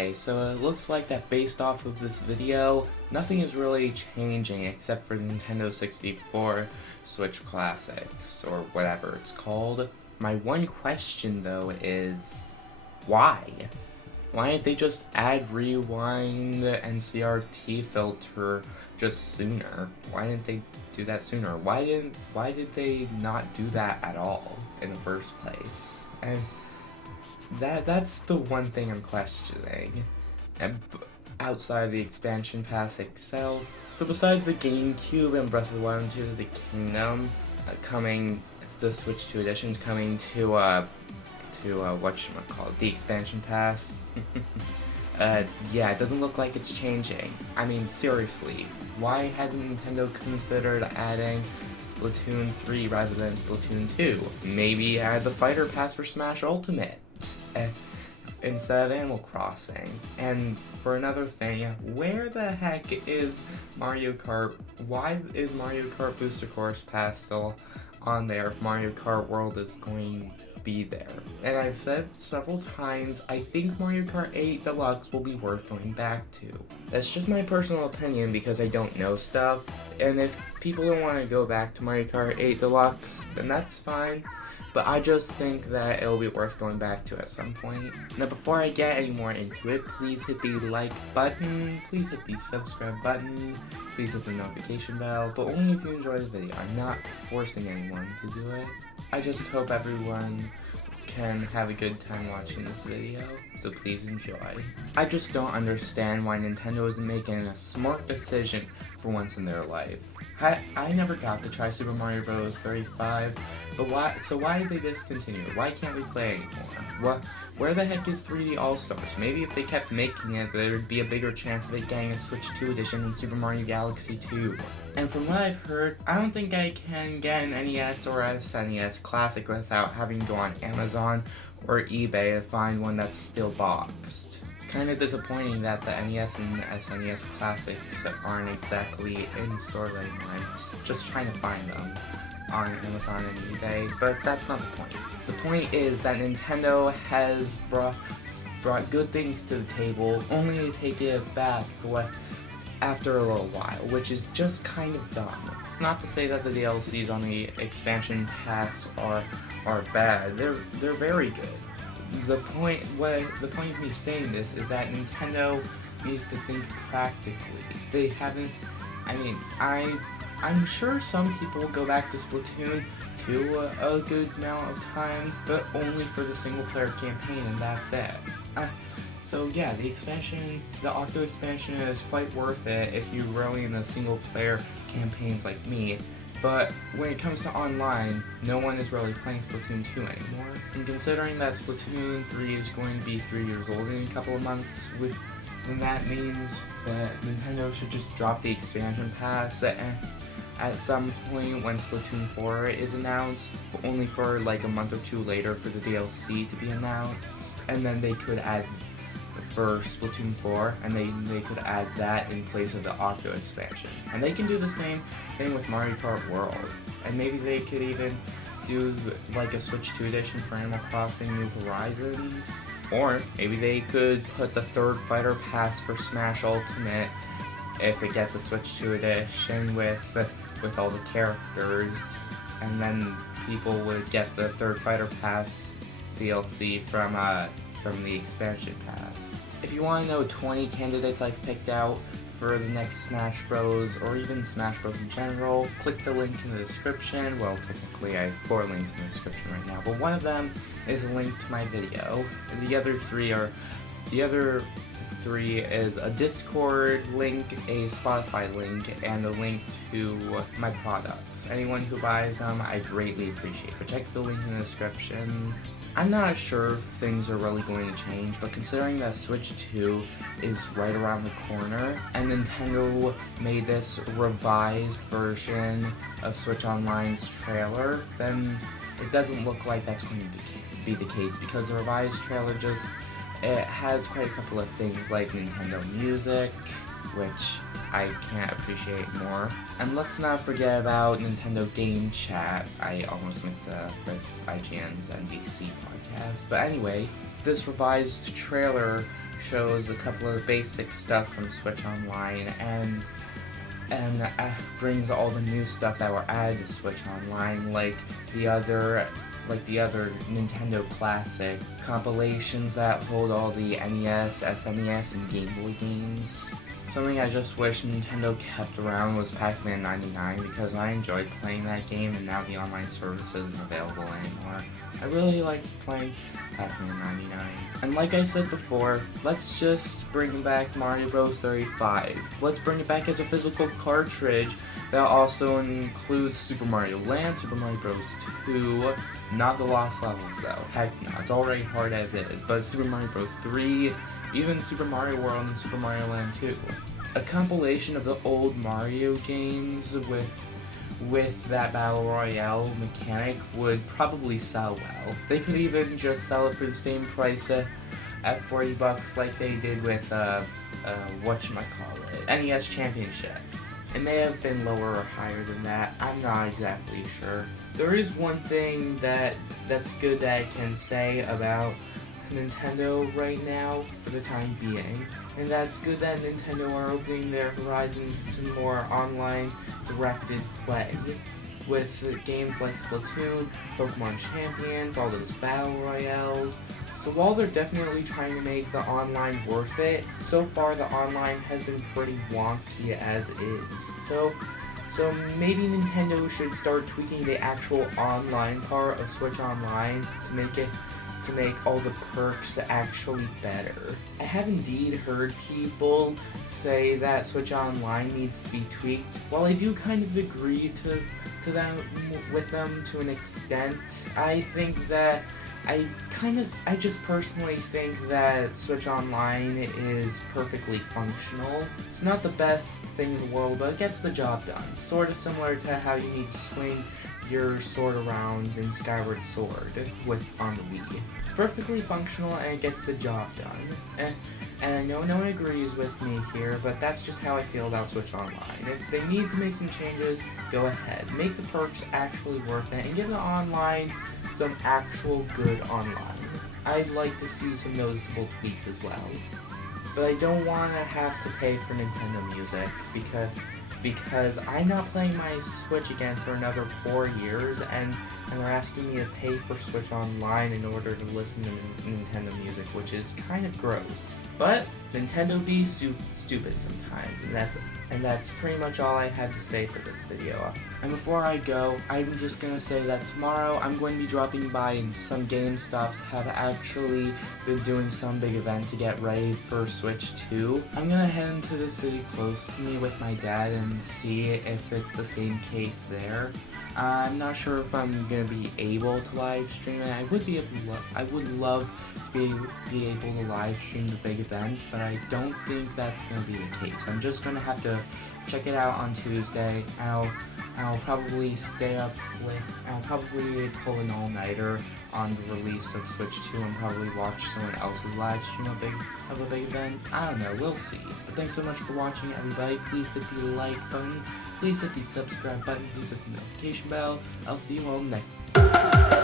Okay, so it looks like that based off of this video, nothing is really changing except for Nintendo 64 Switch Classics, or whatever it's called. My one question though is, why? Why didn't they just add rewind and CRT filter just sooner? Why didn't they do that sooner? Why did they not do that at all in the first place? And that's the one thing I'm questioning. And outside of the expansion pass itself. So besides the GameCube and Breath of the Wild and Tears of the Kingdom the Switch 2 edition coming to whatchamacallit, the expansion pass. Yeah, it doesn't look like it's changing. I mean, seriously, why hasn't Nintendo considered adding Splatoon 3 rather than Splatoon 2? Maybe add the Fighter Pass for Smash Ultimate instead of Animal Crossing. And for another thing, where the heck is Mario Kart? Why is Mario Kart Booster Course Pass still on there if Mario Kart World is going to be there? And I've said several times, I think Mario Kart 8 Deluxe will be worth going back to. That's just my personal opinion because I don't know stuff, and if people don't want to go back to Mario Kart 8 Deluxe, then that's fine. But I just think that it'll be worth going back to at some point. Now before I get any more into it, please hit the like button, please hit the subscribe button, please hit the notification bell, but only if you enjoy the video. I'm not forcing anyone to do it. I just hope everyone can have a good time watching this video, so please enjoy. I just don't understand why Nintendo isn't making a smart decision for once in their life. I never got to try Super Mario Bros. 35, but why did they discontinue it? Why can't we play anymore? Where the heck is 3D All-Stars? Maybe if they kept making it, there'd be a bigger chance of it getting a Switch 2 edition in Super Mario Galaxy 2. And from what I've heard, I don't think I can get an NES or SNES Classic without having to go on Amazon or eBay to find one that's still boxed. Kind of disappointing that the NES and SNES Classics aren't exactly in stores anymore. I'm just trying to find them on Amazon and eBay, but that's not the point. The point is that Nintendo has brought good things to the table, only to take it back after a little while, which is just kind of dumb. It's not to say that the DLCs on the expansion pass are bad. They're very good. The point of me saying this is that Nintendo needs to think practically. They haven't. I mean, I'm sure some people will go back to Splatoon 2 a good amount of times, but only for the single player campaign, and that's it. So yeah, the Octo expansion is quite worth it if you're really in the single player campaigns like me. But when it comes to online, no one is really playing Splatoon 2 anymore. And considering that Splatoon 3 is going to be 3 years old in a couple of months, then that means that Nintendo should just drop the expansion pass at some point when Splatoon 4 is announced, only for like a month or two later for the DLC to be announced, and then they could add for Splatoon 4, and they could add that in place of the Octo expansion. And they can do the same thing with Mario Kart World. And maybe they could even do like a Switch 2 edition for Animal Crossing New Horizons. Or maybe they could put the third fighter pass for Smash Ultimate if it gets a Switch 2 edition with all the characters, and then people would get the third fighter pass DLC from the expansion pass. If you want to know 20 candidates I've picked out for the next Smash Bros, or even Smash Bros in general, click the link in the description. Well, technically I have 4 links in the description right now, but one of them is a link to my video. The other three is a Discord link, a Spotify link, and a link to my products. Anyone who buys them, I greatly appreciate. But check the link in the description. I'm not sure if things are really going to change, but considering that Switch 2 is right around the corner, and Nintendo made this revised version of Switch Online's trailer, then it doesn't look like that's going to be the case, because the revised trailer it has quite a couple of things like Nintendo Music, which I can't appreciate more. And let's not forget about Nintendo Game Chat. I almost went to IGN's NBC podcast. But anyway, this revised trailer shows a couple of basic stuff from Switch Online, and brings all the new stuff that were added to Switch Online, like the other Nintendo Classic compilations that hold all the NES, SNES, and Game Boy games. Something I just wish Nintendo kept around was Pac-Man 99, because I enjoyed playing that game, and now the online service isn't available anymore. I really liked playing Pac-Man 99. And like I said before, let's just bring back Mario Bros. 35. Let's bring it back as a physical cartridge that also includes Super Mario Land, Super Mario Bros. 2, not the Lost Levels though. Heck no, it's already hard as is, but Super Mario Bros. 3, even Super Mario World and Super Mario Land 2. A compilation of the old Mario games with that Battle Royale mechanic would probably sell well. They could even just sell it for the same price at $40 like they did with whatchamacallit, NES Championships. It may have been lower or higher than that, I'm not exactly sure. There is one thing that's good that I can say about Nintendo right now for the time being, and that's good that Nintendo are opening their horizons to more online directed play with games like Splatoon, Pokemon Champions, all those battle royales. So while they're definitely trying to make the online worth it, so far the online has been pretty wonky as is. So maybe Nintendo should start tweaking the actual online part of Switch Online to make all the perks actually better. I have indeed heard people say that Switch Online needs to be tweaked. While I do kind of agree to that with them to an extent, I just personally think that Switch Online is perfectly functional. It's not the best thing in the world, but it gets the job done. Sort of similar to how you need to swing your sword around in Skyward Sword on the Wii. Perfectly functional, and it gets the job done. And I know no one agrees with me here, but that's just how I feel about Switch Online. If they need to make some changes, go ahead. Make the perks actually worth it, and give the online some actual good online. I'd like to see some noticeable tweaks as well. But I don't want to have to pay for Nintendo Music, because I'm not playing my Switch again for another 4 years, and they're asking me to pay for Switch Online in order to listen to Nintendo Music, which is kind of gross. But Nintendo be stupid sometimes, and that's pretty much all I had to say for this video. And before I go, I'm just gonna say that tomorrow I'm going to be dropping by, and some GameStops have actually been doing some big event to get ready for Switch 2. I'm gonna head into the city close to me with my dad and see if it's the same case there. I'm not sure if I'm gonna be able to live stream it. I would love to be able to live stream the big event, but I don't think that's gonna be the case. I'm just gonna have to check it out on Tuesday. I'll probably stay up late. I'll probably pull an all-nighter on the release of Switch 2 and probably watch someone else's live stream of a big event. I don't know, we'll see. But thanks so much for watching, everybody. Please hit the like button. Please hit the subscribe button. Please hit the notification bell. I'll see you all next time.